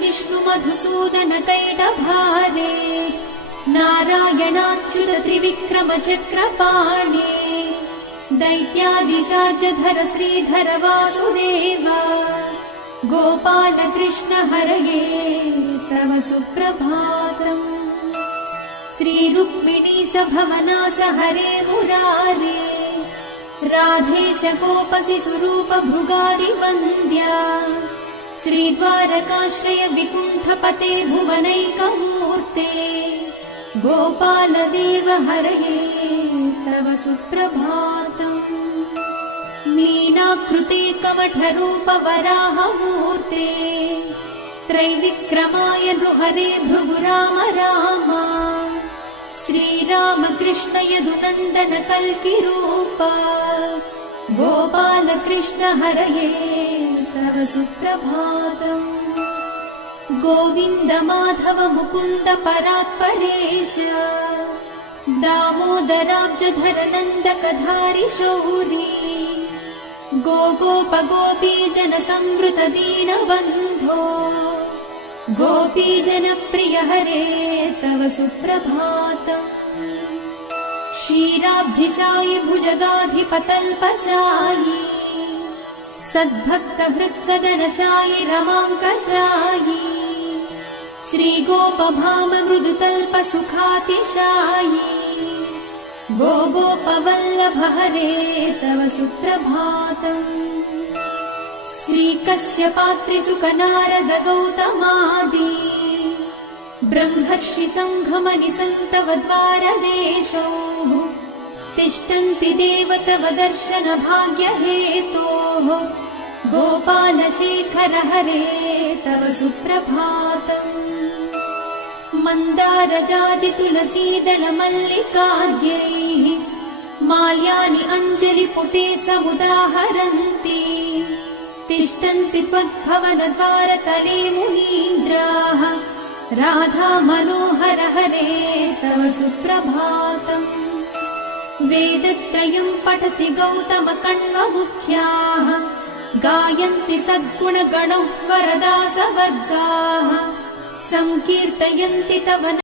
विष्णु मधुसूदन कैटभारे नारायणाच्युत त्रिविक्रम चक्रपाणे दैत्यादिशार्जधर श्रीधर वासुदेव गोपाल कृष्ण हरये तव सुप्रभातम्। श्री रुक्मिणी सभवनास हरे मुरारे राधेश गोपसि स्वरूप भृगादि वन्द्या श्रीद्वारकाश्रय विकुण्ठपते भुवनैकमूर्ते गोपाल देव हरये तव सुप्रभातम्। मीनाकृते कमठरूप वराहमूर्ते त्रैविक्रमाय नृहरे भृगु राम राम श्रीराम कृष्ण यदुनन्दन कल्किरूप गोपाल कृष्ण हरये तव सुप्रभातम्। गोविन्द माधव मुकुन्द परात्परेश दामोदराब्जधर नन्दकधारि शौरी गोप गोपी जन संवृत दीनबन्धो गोपीजन प्रिय हरे तव सुप्रभातम्। क्षीराब्धिशायि भुजगाधिपतल्पशायि सद्भक्त हृत्सदनशायि रमाङ्कशायि श्रीगोपभाम मृदुतल्प सुखातिशायि गोपवल्लभ हरे तव सुप्रभातम्। श्रीकश्यपात्रिसुकनारद गौतमादि ब्रह्मर्षि सङ्घमनि सन्तवद्वारदेशौ तिष्ठन्ति देव तव दर्शन भाग्य हेतोः गोपाल शेखर हरे तव सुप्रभातम्। मन्दार जाजि तुलसीदल मल्लिकाद्यैः माल्यानि अञ्जलि पुटे समुदाहरन्ति तिष्ठन्ति त्वद्भवन द्वारतले मुनीन्द्राः राधा मनोहर हरे तव सुप्रभातम्। वेदत्रयम् पठति गौतम कण्वमुख्याः गायन्ति सद्गुणगणौ वरदासवर्गाः संकीर्तयन्ति तव